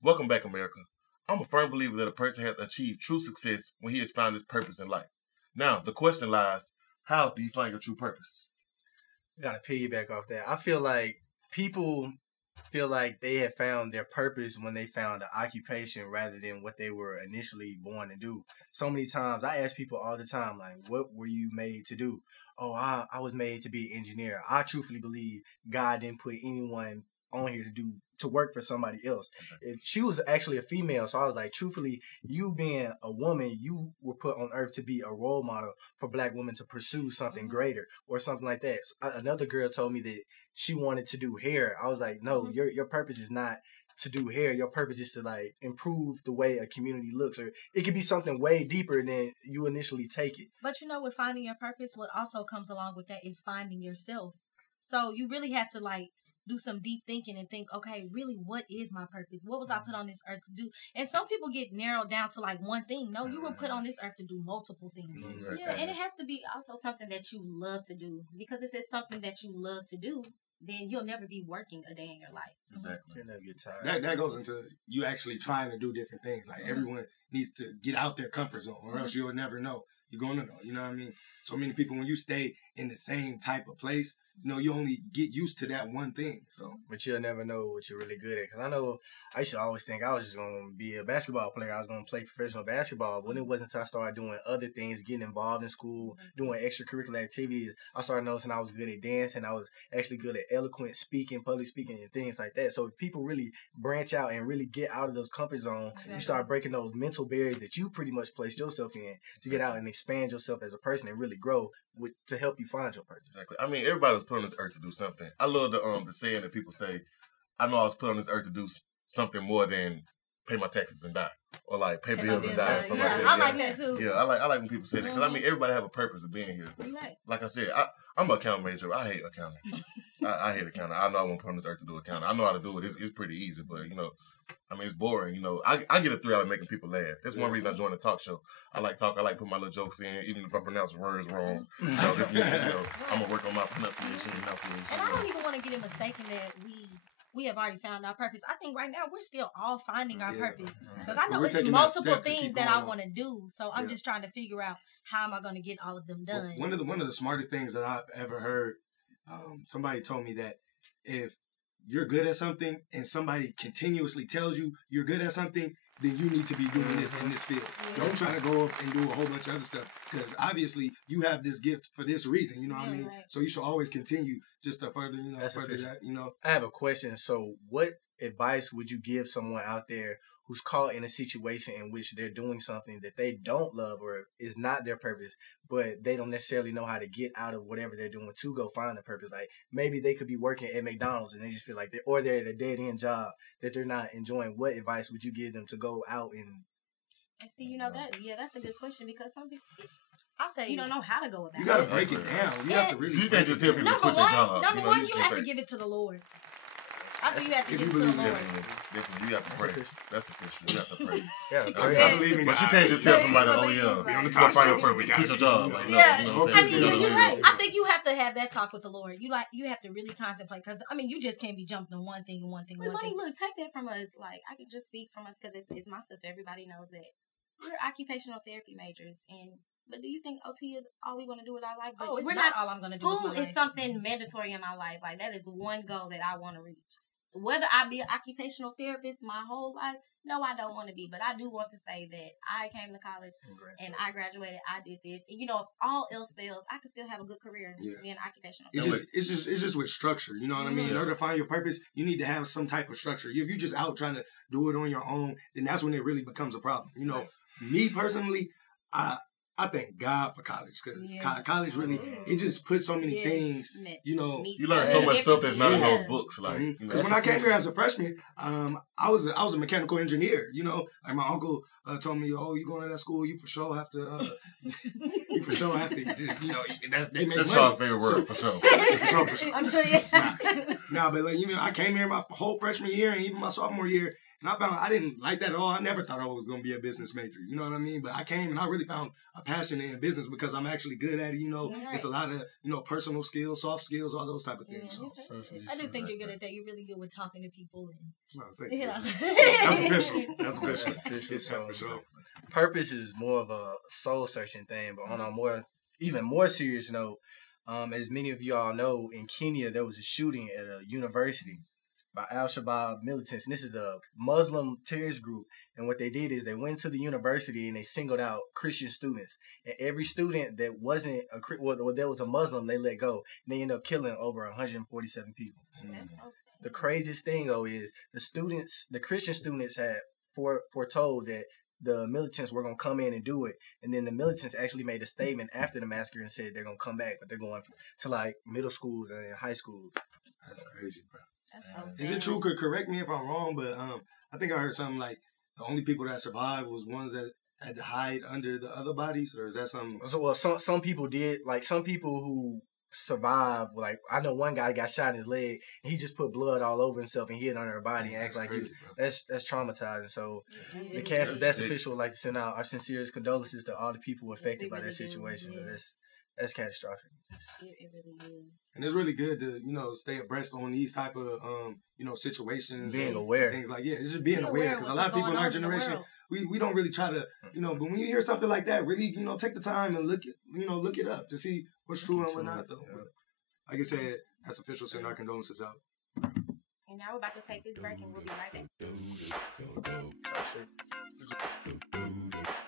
Welcome back, America. I'm a firm believer that a person has achieved true success when he has found his purpose in life. Now, the question lies, how do you find your true purpose? Gotta piggyback off that. I feel like people feel like they have found their purpose when they found an occupation rather than what they were initially born to do. So many times I ask people all the time, like, what were you made to do? Oh, I was made to be an engineer. I truthfully believe God didn't put anyone on here to work for somebody else. If she was actually a female, so I was like, truthfully, you being a woman, you were put on earth to be a role model for black women to pursue something greater or something like that. So, another girl told me that she wanted to do hair. I was like, no, your purpose is not to do hair. Your purpose is to like improve the way a community looks, or it could be something way deeper than you initially take it. But you know, with finding your purpose, what also comes along with that is finding yourself. So you really have to like do some deep thinking and think, okay, really, what is my purpose? What was I put on this earth to do? And some people get narrowed down to like one thing. No, you were put on this earth to do multiple things. Yeah, and it has to be also something that you love to do. Because if it's something that you love to do, then you'll never be working a day in your life. Exactly. You'll never get tired. That goes into you actually trying to do different things. Like everyone needs to get out their comfort zone, or else you'll never know. You're gonna know. You know what I mean? So many people, when you stay in the same type of place, you know, you only get used to that one thing. So, but you'll never know what you're really good at. Because I know I used to always think I was just going to be a basketball player. I was going to play professional basketball. But when it wasn't until I started doing other things, getting involved in school, doing extracurricular activities, I started noticing I was good at dancing. I was actually good at eloquent speaking, public speaking, and things like that. So if people really branch out and really get out of those comfort zones, you start breaking those mental barriers that you pretty much placed yourself in to get out and expand yourself as a person and really grow to help you find your purpose. Exactly. I mean, everybody was put on this earth to do something. I love the saying that people say, I know I was put on this earth to do something more than pay my taxes and die, or like pay bills and die, or something like that. I like that too. Yeah, I like when people say that, because I mean, everybody have a purpose of being here. Right. Like I said, I'm an accounting major. I hate accounting. I hate accounting. I know I wasn't put on this earth to do accounting. I know how to do it. It's pretty easy, but you know, I mean, it's boring. You know, I get a thrill out of making people laugh. That's one reason I joined the talk show. I like talk. I like put my little jokes in, even if I pronounce words wrong. You know, this means, you know, I'm gonna work on my pronunciation. And I don't even want to get it mistaken that we have already found our purpose. I think right now we're still all finding our purpose. Because I know it's multiple things that I want to do. So I'm just trying to figure out how am I going to get all of them done. One of the smartest things that I've ever heard, somebody told me that if you're good at something and somebody continuously tells you you're good at something, then you need to be doing this in this field. Don't try to go up and do a whole bunch of other stuff, because obviously you have this gift for this reason, you know what I mean? Right. So you should always continue just to further, you know, that, you know. I have a question. So what advice would you give someone out there who's caught in a situation in which they're doing something that they don't love or is not their purpose, but they don't necessarily know how to get out of whatever they're doing to go find a purpose? Like maybe they could be working at McDonald's and they just feel like they're at a dead end job that they're not enjoying. What advice would you give them to go out and see, you know, that's a good question, because some people, I'll say you don't know how to go about it. You got to break it down. You have to really. You can't just tell people to quit their job. Number one, you have to give it to the Lord. I think you have to give it to the Lord. Definitely, you have to pray. That's official. You have to pray. I believe in God. But you can't just tell somebody, oh yeah, you gotta find your purpose, quit your job. Like, no, yeah, you know what I'm saying? I mean, you're right. I think you have to have that talk with the Lord. You have to really contemplate, because I mean, you just can't be jumping on one thing and one thing. Look, take that from us. Like, I can just speak from us because it's my sister. Everybody knows that we're occupational therapy majors, but do you think OT is all we want to do with our life? But it's not all I'm going to do. School is something mandatory in my life. Like, that is one goal that I want to reach. Whether I be an occupational therapist my whole life, no, I don't want to be. But I do want to say that I came to college and I graduated. I did this, and you know, if all else fails, I can still have a good career being occupational. It's just with structure. You know what I mean? In order to find your purpose, you need to have some type of structure. If you're just out trying to do it on your own, then that's when it really becomes a problem. You know, me personally, I thank God for college, because college really, it just puts so many things, you know. You learn so much stuff that's not in those books. Like, because when I came here as a freshman, I was a mechanical engineer, you know. Like my uncle told me, oh, you going to that school, you for sure have to, just, you know, they make that's money. Sean's favorite word, for sure. For sure. I'm sure, Nah, but like, you know, I came here my whole freshman year and even my sophomore year, And I found I didn't like that at all. I never thought I was going to be a business major. You know what I mean? But I came and I really found a passion in business because I'm actually good at it. You know, it's a lot of, you know, personal skills, soft skills, all those type of things. So. I do think you're good at that. You're really good with talking to people. And, Thank you you. know. That's official. That's official. That's official. Yeah, So for sure. purpose is more of a soul searching thing, but on a even more serious note, as many of you all know, in Kenya there was a shooting at a university by Al-Shabaab militants, and this is a Muslim terrorist group. And what they did is they went to the university and they singled out Christian students, and every student that wasn't that was a Muslim, they let go. And they ended up killing over 147 people. That's so sad. The craziest thing though is the Christian students had foretold that the militants were going to come in and do it. And then the militants actually made a statement after the massacre and said they're going to come back, but they're going to like middle schools and high schools. That's crazy, bro. That's so sad. Is it true? Correct me if I'm wrong, but I think I heard something like the only people that survived was ones that had to hide under the other bodies, or is that something? So, well, some people did. Like, some people who survived, like, I know one guy got shot in his leg, and he just put blood all over himself and hid under her body and act like crazy, that's traumatizing. So the cast of That's Official would like to send out our sincerest condolences to all the people affected by that situation. That's catastrophic. It really is. And it's really good to, you know, stay abreast on these type of, you know, situations. Being and aware. Things like, it's just being aware. Because a lot of people in our generation, we don't really try to, you know, but when you hear something like that, really, you know, take the time and look it up to see what's true and what's not, though. Yeah. But like I said, That's Official. Send our condolences out. And now we're about to take this break and we'll be right back.